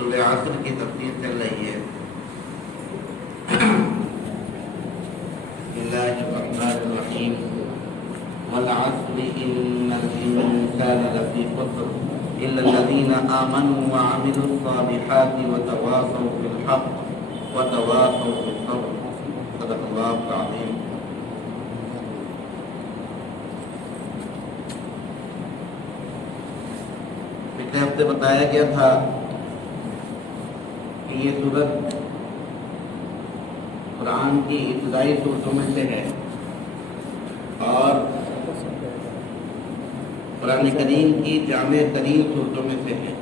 سورہ عصر کی تفسیر چل رہی ہے۔ بسم اللہ الرحمن الرحیم والعصر ان الانسان لفی خسر الا الذین آمنوا وعملوا الصالحات وتواصوا بالحق وتواصوا بالصبر۔ صدق اللہ العظیم۔ پچھلے ہفتے بتایا گیا تھا کہ یہ سورت قرآن کی ابتدائی صورتوں میں سے ہے اور قرآن کریم کی جامع ترین صورتوں میں سے ہے۔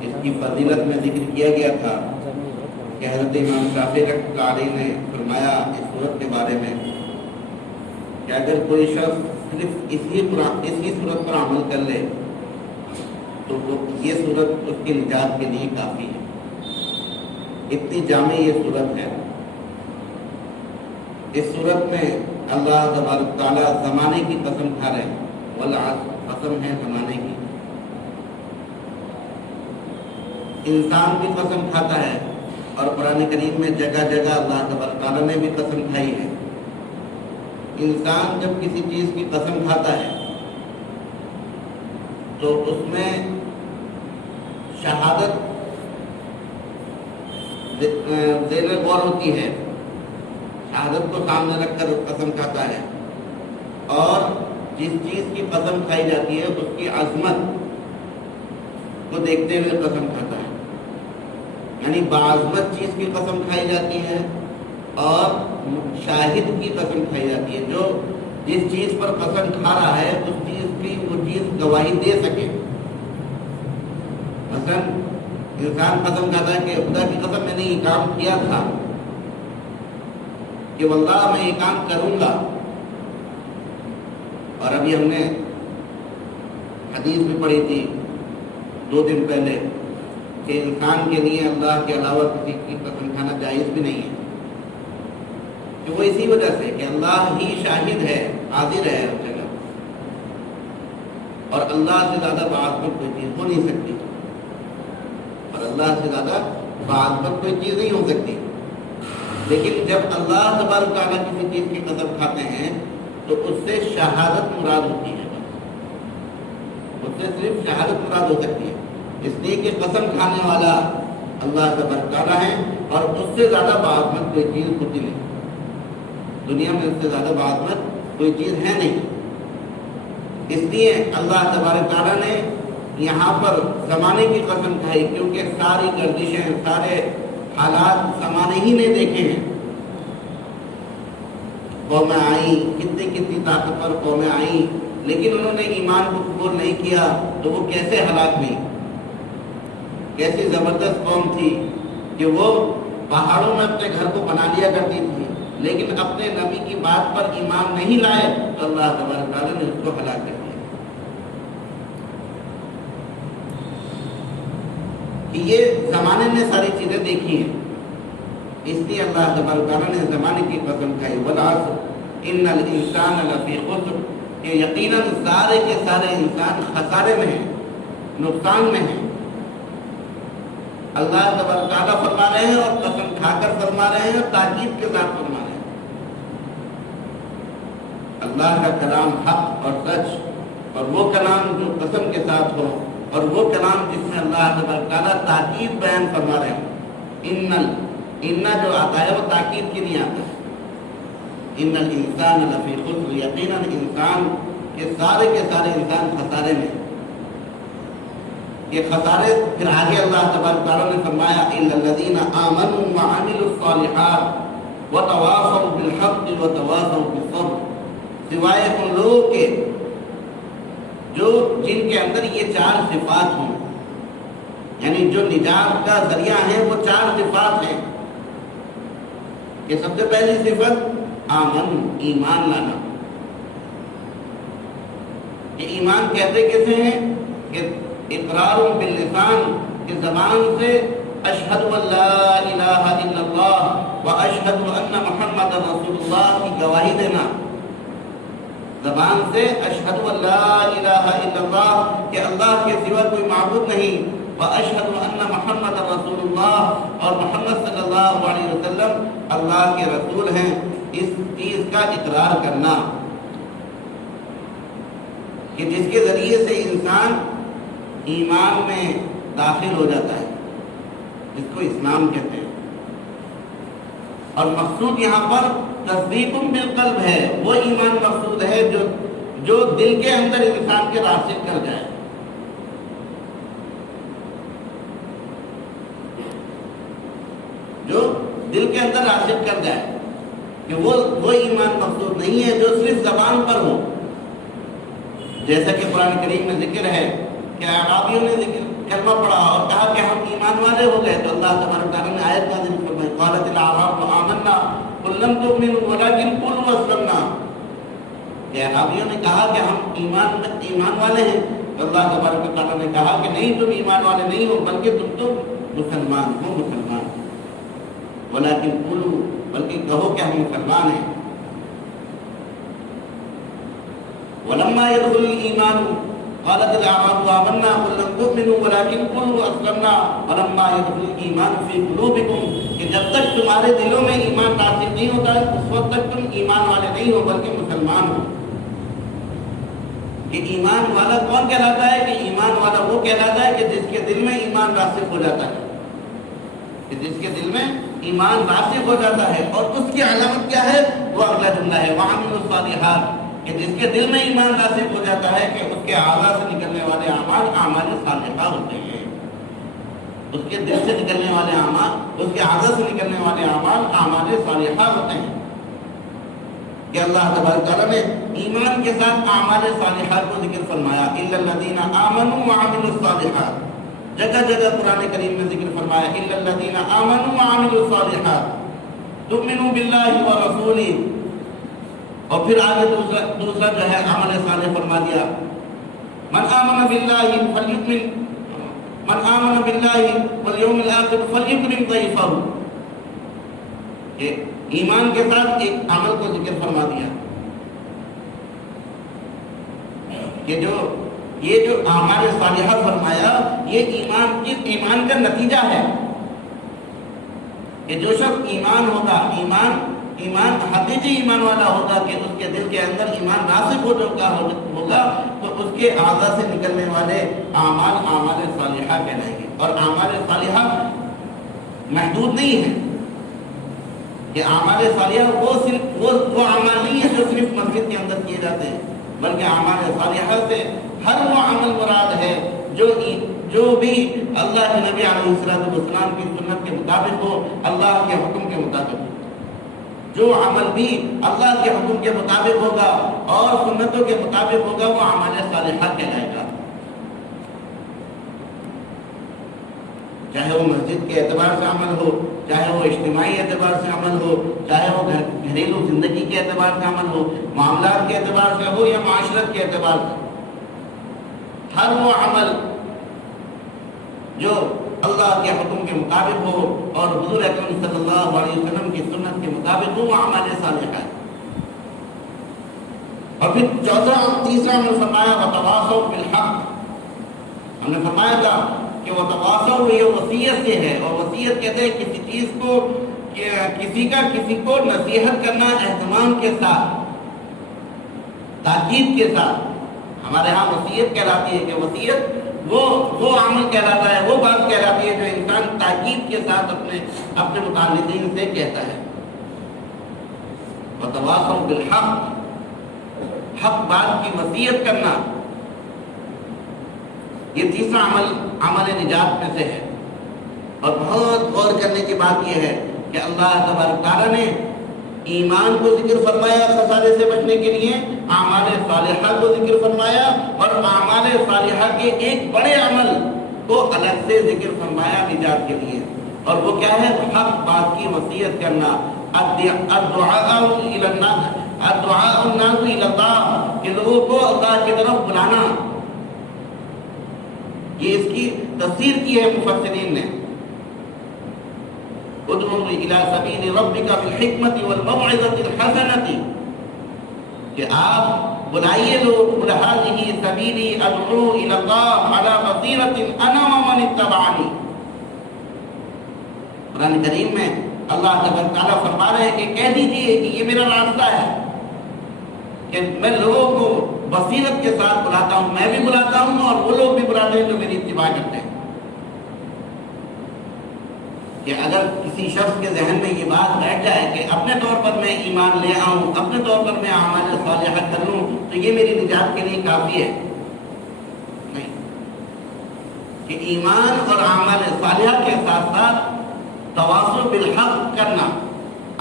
اس کی فضیلت میں ذکر کیا گیا تھا کہ حضرت امام شافعی رحمۃ اللہ علیہ نے فرمایا اس صورت کے بارے میں کہ اگر کوئی شخص صرف اسی صورت پر عمل کر لے تو یہ صورت اس کی نجات کے لیے کافی ہے۔ اتنی جامع یہ صورت ہے۔ اس صورت میں اللہ تبارک تعالیٰ زمانے کی قسم کھا رہے ہیں، والعصر قسم ہے زمانے کی۔ انسان کی قسم کھاتا ہے اور قرآن کریم میں جگہ جگہ اللہ تبارک تعالیٰ نے بھی قسم کھائی ہے۔ انسان جب کسی چیز کی قسم کھاتا ہے تو اس میں شہادت زیر غور ہوتی ہے، شہادت کو سامنے رکھ کر قسم کھاتا ہے، اور جس چیز کی قسم کھائی جاتی ہے اس کی عظمت کو دیکھتے ہوئے قسم کھاتا ہے۔ یعنی باعظمت چیز کی قسم کھائی جاتی ہے اور شاہد کی قسم کھائی جاتی ہے، جو جس چیز پر قسم کھا رہا ہے اس چیز کی وہ چیز گواہی دے سکے۔ مثلا انسان قسم کھاتا ہے کہ خدا کی قسم میں نے یہ کام کیا تھا کہ واللہ میں یہ کام کروں گا، اور ابھی ہم نے حدیث بھی پڑھی تھی 2 دن پہلے کہ انسان کے لیے اللہ کے علاوہ کسی کی قسم کھانا جائز بھی نہیں ہے، کہ وہ اسی وجہ سے کہ اللہ ہی شاہد ہے، حاضر ہے ہر جگہ، اور اللہ سے زیادہ باعظمت کوئی چیز ہو نہیں سکتی، اور اللہ سے زیادہ باعظمت کوئی چیز نہیں ہو سکتی۔ لیکن جب اللہ تبارک تعالیٰ کسی چیز کی قسم کھاتے ہیں تو اس سے شہادت مراد ہوتی ہے، اس سے صرف شہادت مراد ہو سکتی ہے، اس لیے کہ قسم کھانے والا اللہ تبارک تعالیٰ ہے، اور اس سے زیادہ باعظمت کوئی چیز ہوتی نہیں، دنیا میں اس سے زیادہ باعظمت کوئی چیز ہے نہیں۔ اس لیے اللہ تبارک تعالیٰ نے یہاں پر زمانے کی قسم کھائی، کیونکہ ساری گردشیں، سارے حالات زمانے ہی نے دیکھے ہیں۔ قومیں آئیں، کتنی طاقتور قومیں آئیں، لیکن انہوں نے ایمان کو قبول نہیں کیا تو وہ کیسے ہلاک ہوئی۔ کیسی زبردست قوم تھی کہ وہ پہاڑوں میں اپنے گھر کو بنا لیا کرتی تھی، لیکن اپنے نبی کی بات پر ایمان نہیں لائے تو اللہ تبارک تعالیٰ نے اس کو ہلاک کر دیا۔ یہ زمانے نے ساری چیزیں دیکھی ہیں، اس لیے اللہ تبارک تعالیٰ نے زمانے کی قسم کھائی، والعصر ان الانسان لفی خسر، کہ یقیناً سارے کے سارے انسان خسارے میں ہیں، نقصان میں ہیں۔ اللہ تبارک تعالیٰ فرما رہے ہیں اور قسم کھا کر فرما رہے ہیں اور تاکید کے ساتھ فرما رہے ہیں۔ اللہ کا کلام حق اور سچ، اور وہ کلام جو قسم کے ساتھ ہو، اور وہ کلام جس میں اللہ تبارک تعالیٰ تاکید بیان فرما رہے ہیں۔ ان جو آتا ہے وہ تاکید کے لیے آتا ہے۔ ان الانسان لفی خسر، یقیناً انسان کے سارے انسان خسارے میں۔ یہ خسارے پھر آگے اللہ تبارک تعالیٰ نے فرمایا الا الذین آمنوا وعملوا الصالحات وتواصوا بالحق وتواصوا بالصبر، سوائے ان لوگوں کے جن کے اندر یہ 4 صفات ہوں، یعنی جو نجات کا ذریعہ ہیں وہ 4 صفات ہیں۔ کہ سب سے پہلی صفت آمن، ایمان لانا۔ یہ ایمان کہتے کیسے ہیں؟ کہ اقرار باللسان، کہ زبان سے اشہد ان لا الہ الا اللہ واشہد ان محمد رسول اللہ کی گواہی دینا۔ زبان سے اشہد ان لا الہ الا اللہ کہ اللہ کے سوا کوئی معبود نہیں، واشهد ان محمد رسول اللہ، اور محمد صلی اللہ علیہ وسلم اللہ کے رسول ہیں، اس چیز کا اقرار کرنا کہ جس کے ذریعے سے انسان ایمان میں داخل ہو جاتا ہے، جس کو اسلام کہتے ہیں۔ اور مقصود یہاں پر تصدیق بالقلب ہے، وہ ایمان مقصود ہے جو دل کے اندر انسان کے راسخ کر جائے۔ جو دل کے اندر راسخ کر جائے، کہ وہ ایمان مقصود نہیں ہے جو صرف زبان پر ہو، جیسا کہ قرآن کریم میں ذکر ہے کہ اعرابیوں نے کلمہ پڑھا اور کہا کہ ہم ایمان والے ہو گئے، تو اللہ تبارک و تعالیٰ نے آیت نازل فرمائی قالت الاعراب آمنا قل لم تؤمنوا ولكن قولوا اسلمنا، کہ اعرابیوں نے کہا کہ ہم ایمان والے ہیں، تو اللہ تبارک و تعالیٰ نے کہا کہ نہیں، تم ایمان والے نہیں ہو، بلکہ تم تو مسلمان ہو، مسلمان، ولكن قولوا، بلکہ کہو کہ ہم مسلمان ہیں۔ ولما يدخل الإيمان قالت الأعراب آمنا قل لم تؤمنوا ولكن قولوا أسلمنا ولما يدخل الإيمان في قلوبكم، کہ جب تک تمہارے دلوں میں ایمان داخل نہیں ہوتا ہے اس وقت تک تم ایمان والے نہیں ہو بلکہ مسلمان ہو۔ کہ ایمان والا کون کہلاتا ہے؟ کہ ایمان والا وہ کہلاتا ہے کہ جس کے دل میں ایمان راسخ ہو جاتا ہے، کہ جس کے دل میں ایمان راسخ ہو جاتا ہے، اور اس کی علامت کیا ہے؟ وہ اگلا جملہ ہے وَعَمِلُوا الصَّالِحَاتِ، کہ جس کے دل میں ایمان راسخ ہو جاتا ہے کہ اس کے اعضاء سے نکلنے والے اعمال اعمال صالحہ ہوتے ہیں، اس کے دل سے نکلنے والے اعمال، اس کے اعضاء سے نکلنے والے اعمال اعمال صالحہ ہوتے ہیں۔ کہ اللہ تبارک تعالیٰ نے ایمان کے ساتھ اعمال صالحہ کو ذکر فرمایا، اِلَّا الَّذِينَ آمَنُوا وَعَمِلُوا الصَّالِحَاتِ، جگہ جگہ قرآن کریم میں ذکر فرمایا اِلَّا الَّذِينَ آمَنُوا وَعَمِلُوا الصَّالِحَاتِ تُؤْمِنُوا بِاللَّهِ وَرَسُولِهِ، اور پھر آگے دوسرا جو ہے عمل صالح فرما دیا، من آمن باللہ فلیؤمن، من آمن باللہ والیوم الآخر فلیکرم ضیفہ، کہ ایمان کے ساتھ ایک عمل کو ذکر فرما دیا کہ یہ جو اعمال صالحہ فرمایا یہ ایمان کا نتیجہ ہے، کہ جو شخص ایمان ہوگا، ایمان حقیقی ایمان والا ہوگا، کہ اس کے دل کے اندر ایمان راسخ ہوگا تو اس کے اعضاء سے نکلنے والے اعمال اعمال صالحہ کہلائیں گے۔ اور اعمال صالحہ محدود نہیں ہے، کہ اعمال صالحہ وہ صرف وہ اعمال نہیں ہے جو صرف مسجد کے اندر کیے جاتے ہیں، بلکہ اعمال صالحہ سے ہر وہ عمل مراد ہے جو بھی اللہ کے نبی علیہ السلام کی سنت کے مطابق ہو، اللہ کے حکم کے مطابق ہو، جو عمل بھی اللہ کے حکم کے مطابق ہوگا اور سنتوں کے مطابق ہوگا وہ اعمال صالحہ کہلائے گا، چاہے وہ مسجد کے اعتبار سے عمل ہو، چاہے وہ اجتماعی اعتبار سے عمل ہو، چاہے وہ گھریلو زندگی کے اعتبار سے عمل ہو، معاملات کے اعتبار سے ہو یا معاشرت کے اعتبار سے، ہر وہ عمل جو اللہ کے حکم کے مطابق ہو اور حضور اکرم صلی اللہ علیہ وسلم کی سنت کے مطابق ہو وہ اعمال صالحہ ہے۔ اور پھر تیسرا عمل فرمایا وتواصوا بالحق، ہم نے فرمایا تھا کہ وتواصوا یہ وصیت سے ہے، اور وصیت کہتے ہیں کسی چیز کو، کسی کو نصیحت کرنا اہتمام کے ساتھ، تاکید کے ساتھ۔ ہمارے ہاں وصیت کہلاتی ہے کہ وصیت وہ عمل کہلاتا ہے، وہ بات کہلاتی ہے جو انسان تاکید کے ساتھ اپنے متعلقین سے کہتا ہے۔ وتواصوا بالحق، حق بات کی وصیت کرنا، یہ تیسرا عمل نجات میں سے ہے۔ اور بہت غور کرنے کی بات یہ ہے کہ اللہ تبارک تعالیٰ نے ایمان کو ذکر فرمایا خسارے سے بچنے کے لیے، اعمال صالحہ کو ذکر فرمایا، اور اعمال صالحہ کے ایک بڑے عمل کو الگ سے ذکر فرمایا نجات کے لیے، اور وہ کیا ہے؟ حق بات کی وصیت کرنا، الدعاء الی الناس الی اللہ، کہ لوگوں کو اللہ کی طرف بلانا۔ یہ اس کی تفسیر کی ہے مفسرین نے، ادعو الی سبیل ربک بالحکمت والموعظۃ الحسنۃ، کہ آپ بلائیے لوگ، قل ھذہ سبیلی ادعو الی اللہ علی بصیرۃ انا ومن اتبعنی۔ قرآن کریم میں اللہ تبارک تعالیٰ فرما رہے ہیں کہ کہہ دیجیے کہ یہ میرا راستہ ہے، کہ میں لوگوں کو بصیرت کے ساتھ بلاتا ہوں، میں بھی بلاتا ہوں اور وہ لوگ بھی بلاتے ہیں جو میری اتباع کرتے ہیں۔ کہ اگر کسی شخص کے ذہن میں یہ بات بیٹھ جائے کہ اپنے طور پر میں ایمان لے آؤں، اپنے طور پر میں اعمال صالحہ کر لوں تو یہ میری نجات کے لیے کافی ہے، نہیں، کہ ایمان اور اعمال صالحہ کے ساتھ ساتھ تواصی بالحق کرنا،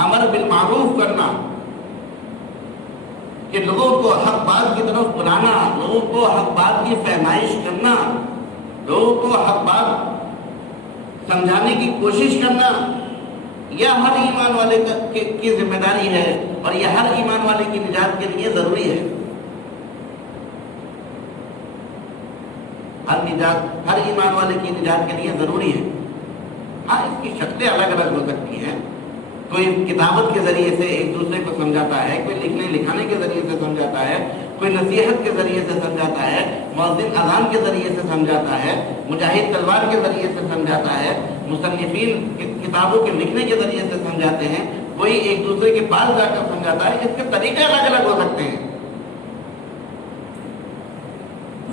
امر بالمعروف کرنا، کہ لوگوں کو حق بات کی طرف بلانا، لوگوں کو حق بات کی فہمائش کرنا، لوگوں کو حق بات سمجھانے کی کوشش کرنا، یہ ہر ایمان والے کی ذمہ داری ہے اور یہ ہر ایمان والے کی نجات کے لیے ضروری ہے۔ ہر ایمان والے کی نجات کے لیے ضروری ہے۔ ہاں، اس کی شکلیں الگ الگ ہو سکتی ہیں، کوئی کتابت کے ذریعے سے ایک دوسرے کو سمجھاتا ہے، کوئی لکھنے لکھانے کے ذریعے سے سمجھاتا ہے، کوئی نصیحت کے ذریعے سے سمجھاتا ہے، مؤذن اذان کے ذریعے سے سمجھاتا ہے، مجاہد تلوار کے ذریعے سے سمجھاتا ہے، مصنفین کتابوں کے لکھنے کے ذریعے سے سمجھاتے ہیں، کوئی ایک دوسرے کے پاس جا کر سمجھاتا ہے۔ اس کے طریقے الگ الگ ہو سکتے ہیں،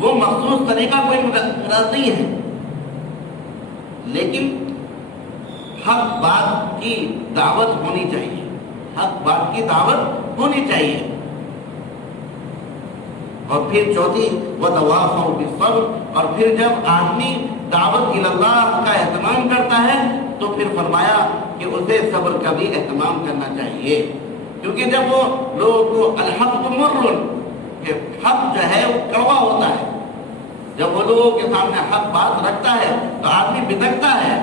وہ مخصوص طریقہ کوئی مراد نہیں ہے، لیکن حق بات کی دعوت ہونی چاہیے، حق بات کی دعوت ہونی چاہیے۔ اور پھر چوتھی وتواصوا بالصبر، اور پھر جب آدمی دعوت اللہ کا اہتمام کرتا ہے تو پھر فرمایا کہ اسے صبر کا بھی اہتمام کرنا چاہیے، کیونکہ جب وہ لوگوں کو الحق مر، کہ حق جو ہے وہ کڑوا ہوتا ہے، جب وہ لوگوں کے سامنے حق بات رکھتا ہے تو آدمی بھٹکتا ہے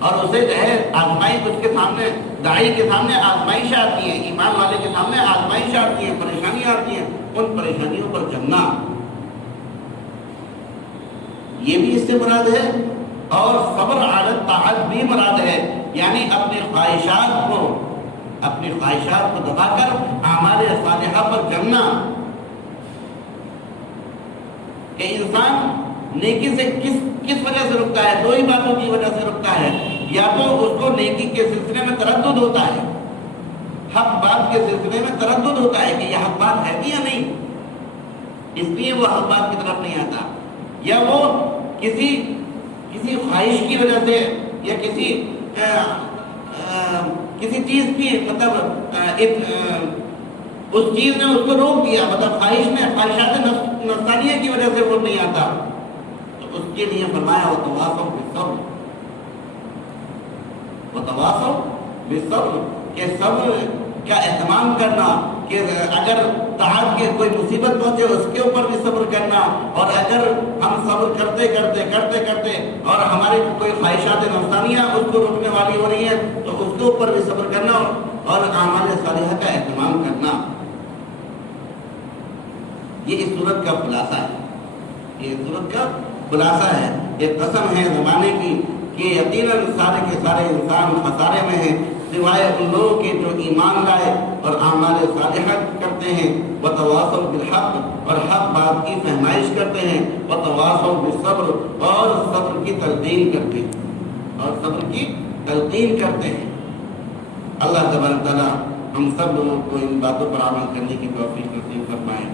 اور اسے جو ہے آزمائش، اس کے سامنے داعی کے سامنے آزمائش آتی ہے، ایمان والے کے سامنے آزمائش آتی ہے، پریشانیاں آتی ہیں، ان پریشانیوں پر جمنا یہ بھی اس سے مراد ہے، اور صبر علی طاعت بھی مراد ہے، یعنی اپنے خواہشات کو دبا کر اعمال صالحہ پر جمنا۔ کہ انسان نیکی سے کس وجہ سے رکتا ہے؟ دو ہی باتوں کی وجہ سے رکتا ہے، یا تو اس کو نیکی کے سلسلے میں تردد ہوتا ہے، حق بات کے سلسلے میں تردد ہوتا ہے کہ یہ حق بات ہے یا نہیں، اس لیے وہ حق بات کی طرف نہیں آتا، یا وہ کسی خواہش کی وجہ سے یا کسی چیز کی اس چیز نے اس کو روک دیا، مطلب خواہشات نفسانیہ کی وجہ سے وہ نہیں آتا، تو اس کے لیے فرمایا وتواصوا بالصبر، کہ صبر کا اہتمام کرنا، کہ اگر طاعت کے کوئی مصیبت پہنچے اس کے اوپر بھی صبر کرنا، اور اگر ہم صبر کرتے اور ہمارے کوئی خواہشات نفسانیہ اس کو روکنے والی ہو رہی ہے تو اس کے اوپر بھی صبر کرنا اور اعمال صالحہ کا اہتمام کرنا۔ یہ اس صورت کا خلاصہ ہے، یہ قسم ہے زمانے کی کہ یقیناً سارے کے سارے انسان خسارے میں ہیں، سوائے ان لوگوں کے جو ایمان لائے اور اعمال صالحہ کرتے ہیں، وتواصوا بالحق، اور حق بات کی فہمائش کرتے ہیں، وتواصوا بالصبر، اور صبر کی تلقین کرتے ہیں۔ اللہ تبارک تعالیٰ ہم سب لوگوں کو ان باتوں پر عمل کرنے کی توفیق نصیب فرمائے۔